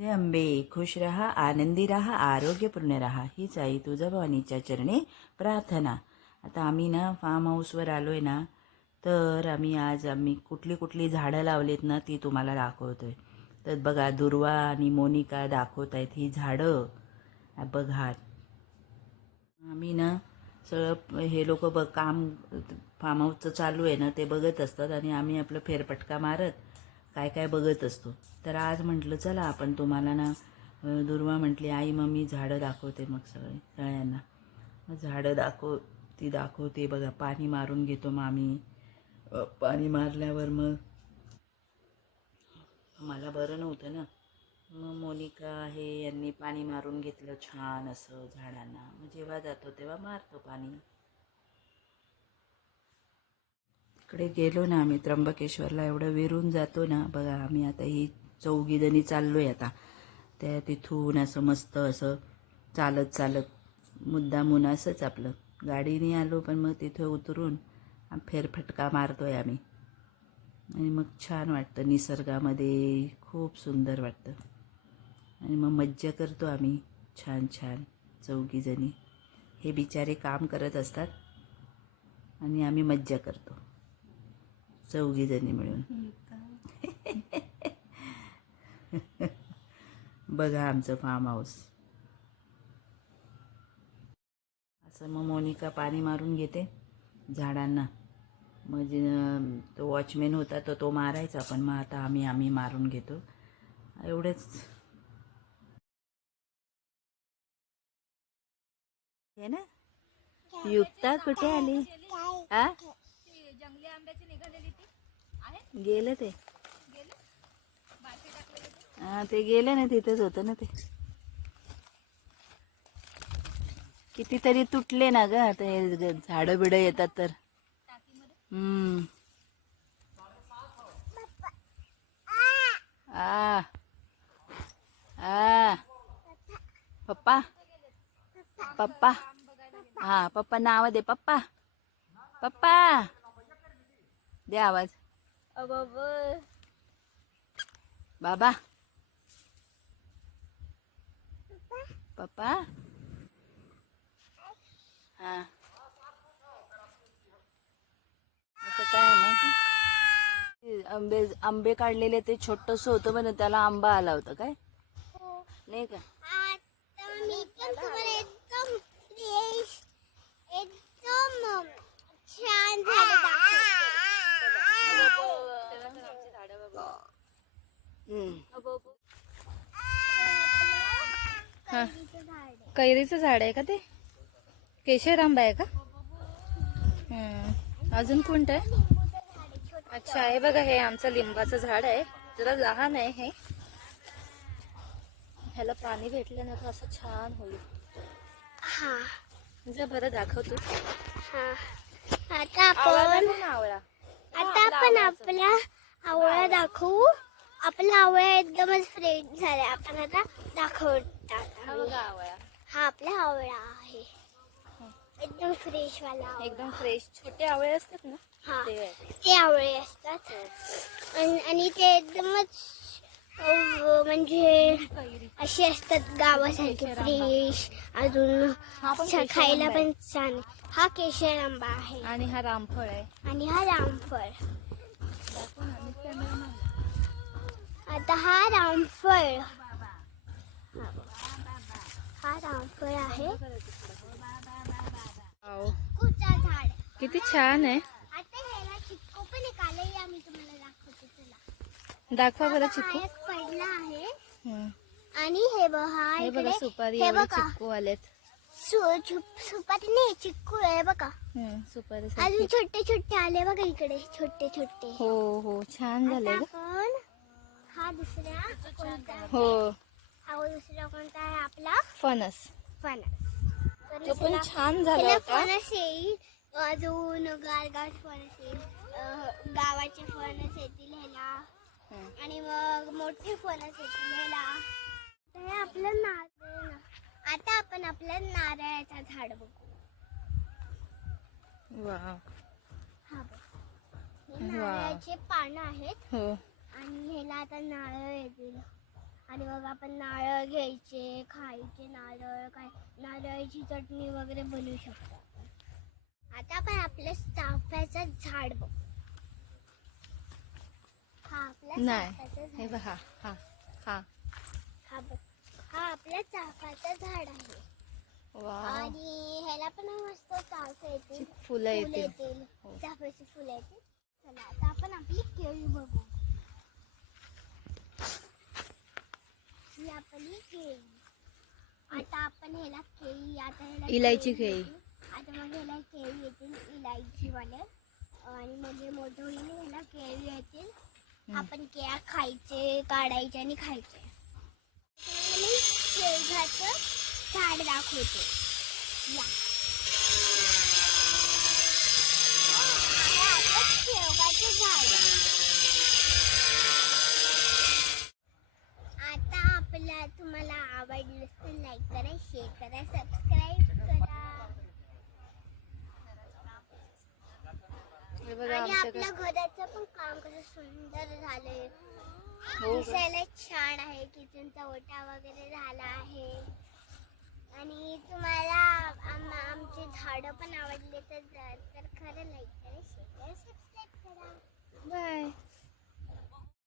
जय अंबे, खुश रहा, आनंदी रहा, आरोग्यपूर्ण रहा, हीच आई तुळजाभवानीच्या चरणी प्रार्थना. आता आम्ही ना फार्म हाऊसवर आलो आहे ना, तर आम्ही कुठली कुठली झाडं लावलीत ना ती तुम्हाला दाखवतो आहे. तर बघा, दुर्वा आणि मोनिका दाखवत आहेत ही झाडं. बघा, आम्ही ना सगळं हे लोक काम फार्म हाऊसचं चालू आहे ना ते बघत असतात आणि आम्ही आपलं फेरफटका मारत काय काय बघत असतो. तर आज म्हटलं चला आपण तुम्हाला ना दुर्वा म्हटली आई मग झाडं दाखवते मग सगळ्यांना. मग झाडं ती दाखवते बघा. पाणी मारून घेतो मग आम्ही. पाणी मारल्यावर मग मला बरं नव्हतं ना, मग मोनिका आहे यांनी पाणी मारून घेतलं छान असं झाडांना. मग जेव्हा जातो तेव्हा मारतो पाणी. इकडे गेलो ना आम्ही त्र्यंबकेश्वरला, एवढं विरून जातो ना बघा. आम्ही आता ही चौघीजणी चाललो आहे आता. त्या तिथून असं मस्त असं चालत चालत मुद्दामून असंच आपलं गाडीने आलो, पण मग तिथं उतरून फेरफटका मारतो आहे आम्ही. आणि मग छान वाटतं निसर्गामध्ये, खूप सुंदर वाटतं. आणि मग मज्जा करतो आम्ही छान छान चौघीजणी. हे बिचारे काम करत असतात आणि आम्ही मज्जा करतो चौघीजणी मिळून. बघा आमचं फार्म हाऊस असं. मग मोनिका पाणी मारून घेते झाडांना. म्हणजे तो वॉचमॅन होता तर तो मारायचा, पण मग आता आम्ही मारून घेतो एवढेच. हे ना युक्ता कुठे आली? हा जंगली आंब्याची निघालेली ती आहे. गेलं ते. हा ते गेलं ना, तिथेच होतं ना ते. कितीतरी तुटले ना ग ते झाडं बिडं येतात तर. आ आ पप्पा पप्पा हा पप्पा नाव दे. पप्पा पप्पा दे आवाज. बाबा पप्पा. हा असं काय मग आंबे काढलेले ते छोटस होतं म्हणे, त्याला आंबा आला होता काय नाही का? मी पण तुम्हाला एकदम फ्रेश, एकदम छान झाडं दाखवते. कैरीचं झाड आहे का ते? केशर आंबा आहे का? अजून कोणतं आहे? अच्छा, हे बघा, हे आमचं लिंबाचं झाड आहे. जरा लहान आहे हे. ह्याला पाणी भेटलं ना तर असं छान होईल. हा जरा बरं दाखव तू. हा आता आपण आपला आवळा दाखवू. आपला आवळा एकदमच फ्रेश झाला. आपण आता दाखवतात. आवळा हा आपला आवळा आहे, एकदम फ्रेश वाला आवळा. एकदम फ्रेश. छोटे आवळे असतात ना हा ते ते आवळे असतात. आणि ते एकदमच म्हणजे असे असतात गावासारखे फ्रेश. अजून खायला पण छान. हा केशर आंबा आहे आणि हा रामफळ आहे. आणि हा रामफळ. आता हा रामफळ आहे. चिक्कूचा झाड किती छान आहे. आता ह्याला चिक्कू पण एक आलंय, आम्ही तुम्हाला दाखवते. चला दाखवा बरं चिक्कू. एक पडला आहे. आणि हे बघा हे बघा, इकडे, सुपारी हे एवढे बघा चिक्कू आलेत. सुपारी नाही, चिक्कू आहे बघा. सुपारी अजून छोटे छोटे आले बघा इकडे, छोटे छोटे. हो हो, छान झाले ग. आपण हा दुसरा कोणता? हो, हा दुसरा कोणता आहे आपला? फणस. फणस. तो पण छान झाला होता. फणस येईल अजून, गारगार फणस येईल, गावाचे फणस येतील ह्याला. आणि मग मोठे फणस येतील ह्याला. हे आपलं नारळ. आता आपण आपलं नारळाचं झाड बघू. वाव. हा बघ, हे नारळाचे पानं आहेत. हो. आणि ह्याला आता नारळ येतील. आणि मग आपण नारळ घ्यायचे, खायचे नारळ, काय नारळाची चटणी वगैरे बनवू शकतो आपण. आता आपण आपलं चाफ्याचं झाड बघ. हा आपला नाही चाफ्याचं हे झाड. बघा. हा हा हा बघ. हा आपल्या चाफ्याचं झाड आहे. वा आणि ह्याला पण मस्त चाफे येतील, फुलं येतील. हो. चाफ्याची फुलं येतील. चला आता आपण आपली केळी बघू. ही आपली केळी. आता आपण ह्याला केळी, आता ह्याला इलायची केळी. येतील. आता मग ह्याला केळी येतील इलायचीवाले. आणि मग हे मोठं होईल ह्याला केळी येतील. आपण केळ्या खायचे, काढायचे आणि खायचे. मी केळीचं झाड दाखवते. या. हे आपलं शेवगाचं झाड. आता आपल्या तुम्हाला आवडलं तर लाईक करा, शेअर करा, सबस्क्राईब करा. हे बघा आणि आमच्या आपल्या घराचं पण काम कसं सुंदर झालंय. हो का? दिसायला छान आहे. किचनचा ओटा वगैरे झाला आहे. आणि तुम्हाला आमचे झाडं पण आवडले तर खरं लाईक करा, शेअर करा, सबस्क्राईब करा. बाय.